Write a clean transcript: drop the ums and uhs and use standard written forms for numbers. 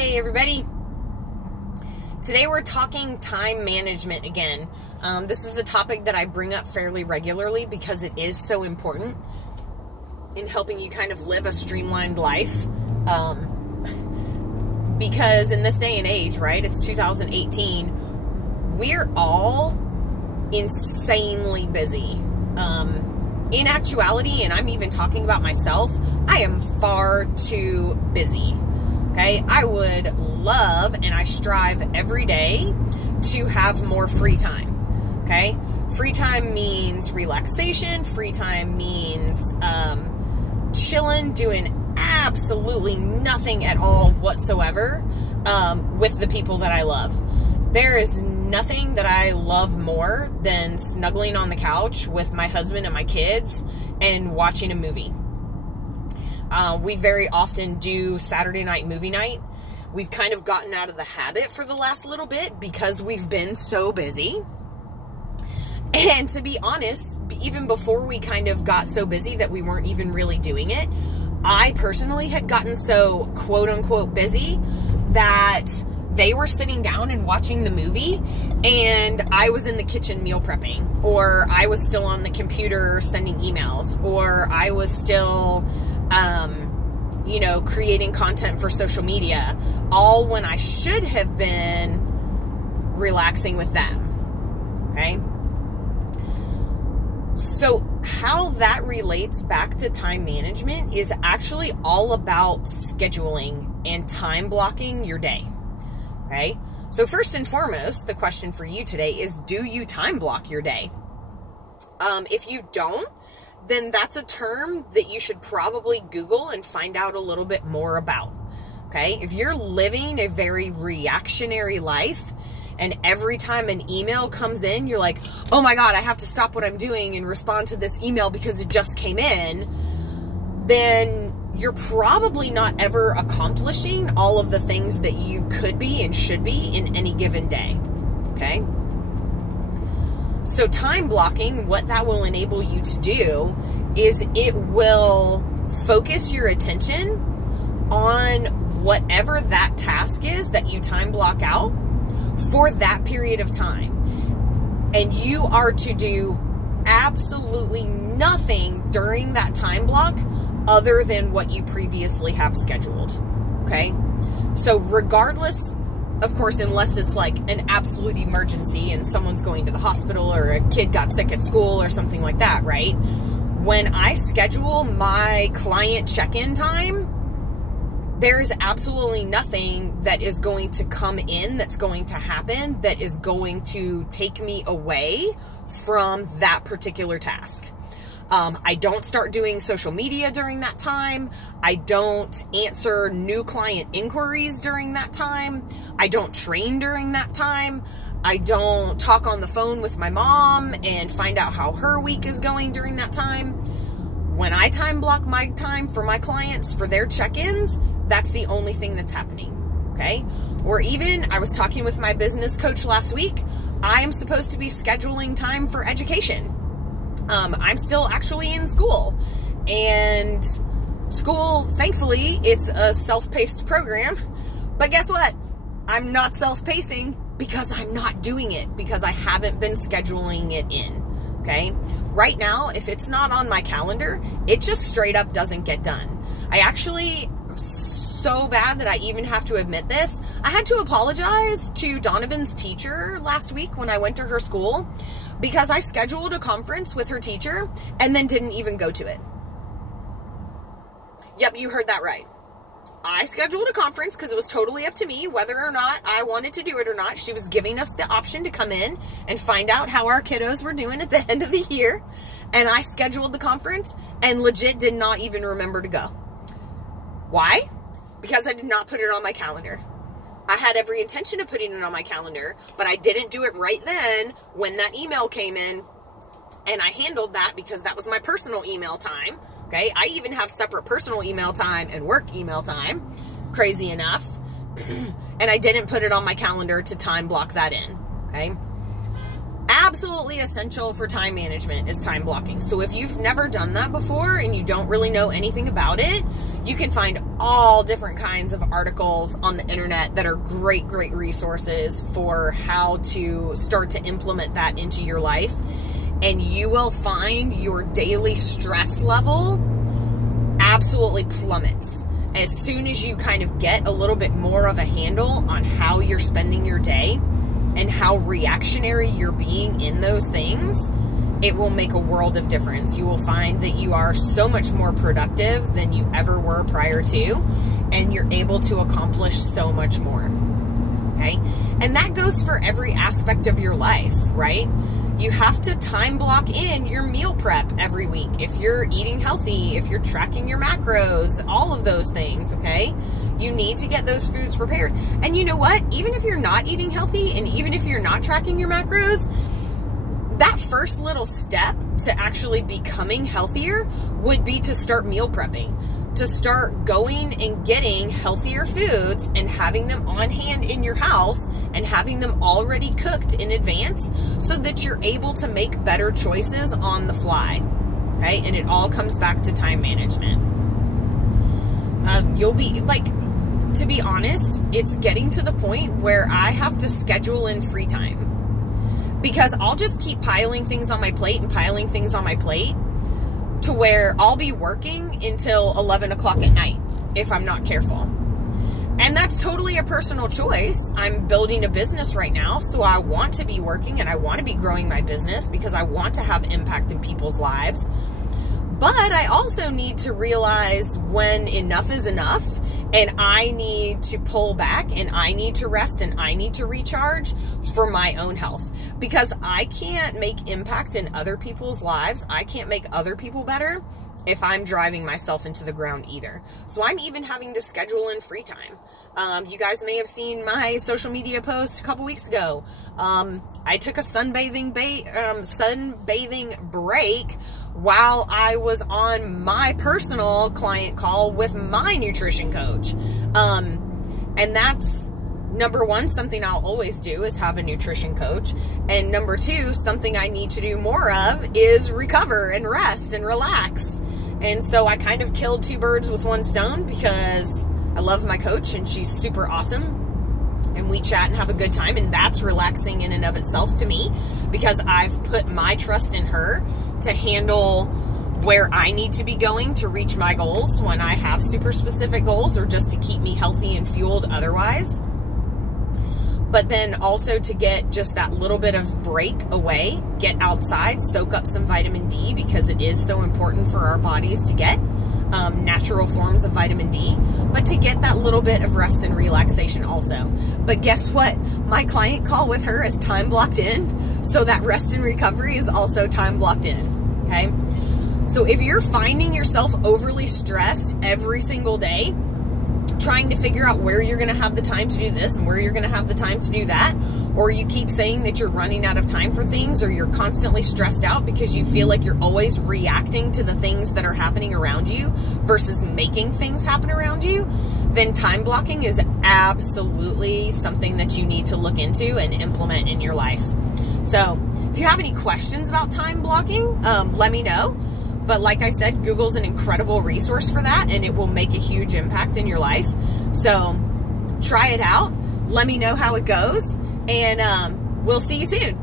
Hey everybody. Today we're talking time management again. This is a topic that I bring up fairly regularly because it is so important in helping you kind of live a streamlined life. Because in this day and age, right, it's 2018, we're all insanely busy. In actuality, and I'm even talking about myself, I am far too busy. Okay, I would love and I strive every day to have more free time. Okay, free time means relaxation, free time means chilling, doing absolutely nothing at all whatsoever with the people that I love. There is nothing that I love more than snuggling on the couch with my husband and my kids and watching a movie. We very often do Saturday night movie night. We've kind of gotten out of the habit for the last little bit because we've been so busy. And to be honest, even before we kind of got so busy that we weren't even really doing it, I personally had gotten so quote unquote busy that they were sitting down and watching the movie and I was in the kitchen meal prepping, or I was still on the computer sending emails, or I was still creating content for social media, all when I should have been relaxing with them. Okay. So how that relates back to time management is actually all about scheduling and time blocking your day. Okay. So first and foremost, the question for you today is, do you time block your day? If you don't, then that's a term that you should probably Google and find out a little bit more about. Okay. If you're living a very reactionary life and every time an email comes in, you're like, oh my God, I have to stop what I'm doing and respond to this email because it just came in, then you're probably not ever accomplishing all of the things that you could be and should be in any given day. Okay. So time blocking, what that will enable you to do is it will focus your attention on whatever that task is that you time block out for that period of time. And you are to do absolutely nothing during that time block other than what you previously have scheduled. Okay. So regardless, of course, unless it's like an absolute emergency and someone's going to the hospital or a kid got sick at school or something like that, right? When I schedule my client check-in time, there's absolutely nothing that is going to come in, that's going to happen, that is going to take me away from that particular task. I don't start doing social media during that time. I don't answer new client inquiries during that time. I don't train during that time. I don't talk on the phone with my mom and find out how her week is going during that time. When I time block my time for my clients for their check-ins, that's the only thing that's happening. Okay. Or even I was talking with my business coach last week. I am supposed to be scheduling time for education. I'm still actually in school, and school, thankfully, it's a self-paced program, but guess what? I'm not self-pacing because I'm not doing it, because I haven't been scheduling it in. Okay. Right now, if it's not on my calendar, it just straight up doesn't get done. I actually, so bad that I even have to admit this, I had to apologize to Donovan's teacher last week when I went to her school because I scheduled a conference with her teacher and then didn't even go to it. Yep, you heard that right. I scheduled a conference because it was totally up to me whether or not I wanted to do it or not. She was giving us the option to come in and find out how our kiddos were doing at the end of the year. And I scheduled the conference and legit did not even remember to go. Why? Because I did not put it on my calendar. I had every intention of putting it on my calendar, but I didn't do it right then when that email came in, and I handled that because that was my personal email time. Okay. I even have separate personal email time and work email time, crazy enough. And I didn't put it on my calendar to time block that in. Okay. absolutely essential for time management is time blocking. So if you've never done that before and you don't really know anything about it, you can find all different kinds of articles on the internet that are great resources for how to start to implement that into your life. And you will find your daily stress level absolutely plummets as soon as you kind of get a little bit more of a handle on how you're spending your day and how reactionary you're being in those things. It will make a world of difference. You will find that you are so much more productive than you ever were prior to, and you're able to accomplish so much more. Okay? And that goes for every aspect of your life, right? You have to time block in your meal prep every week. If you're eating healthy, if you're tracking your macros, all of those things, okay? You need to get those foods prepared. And you know what? Even if you're not eating healthy and even if you're not tracking your macros, that first little step to actually becoming healthier would be to start meal prepping. To start going and getting healthier foods and having them on hand in your house and having them already cooked in advance so that you're able to make better choices on the fly, okay? And it all comes back to time management. You'll be, like, to be honest, it's getting to the point where I have to schedule in free time because I'll just keep piling things on my plate and piling things on my plate to where I'll be working until 11 o'clock at night if I'm not careful. And that's totally a personal choice. I'm building a business right now, so I want to be working and I want to be growing my business because I want to have impact in people's lives. But I also need to realize when enough is enough and I need to pull back and I need to rest and I need to recharge for my own health. Because I can't make impact in other people's lives. I can't make other people better if I'm driving myself into the ground either. So I'm even having to schedule in free time. You guys may have seen my social media post a couple weeks ago. I took a sunbathing break while I was on my personal client call with my nutrition coach. And that's, number one, something I'll always do is have a nutrition coach. And number two, something I need to do more of is recover and rest and relax. And so I kind of killed two birds with one stone because I love my coach and she's super awesome. And we chat and have a good time. And that's relaxing in and of itself to me because I've put my trust in her to handle where I need to be going to reach my goals when I have super specific goals or just to keep me healthy and fueled otherwise. But then also to get just that little bit of break away, get outside, soak up some vitamin D because it is so important for our bodies to get natural forms of vitamin D, but to get that little bit of rest and relaxation also. But guess what? My client call with her is time blocked in, so that rest and recovery is also time blocked in, okay? So if you're finding yourself overly stressed every single day, trying to figure out where you're going to have the time to do this and where you're going to have the time to do that, or you keep saying that you're running out of time for things, or you're constantly stressed out because you feel like you're always reacting to the things that are happening around you versus making things happen around you, then time blocking is absolutely something that you need to look into and implement in your life. So if you have any questions about time blocking, let me know. But like I said, Google's an incredible resource for that, and it will make a huge impact in your life. So try it out. Let me know how it goes, and we'll see you soon.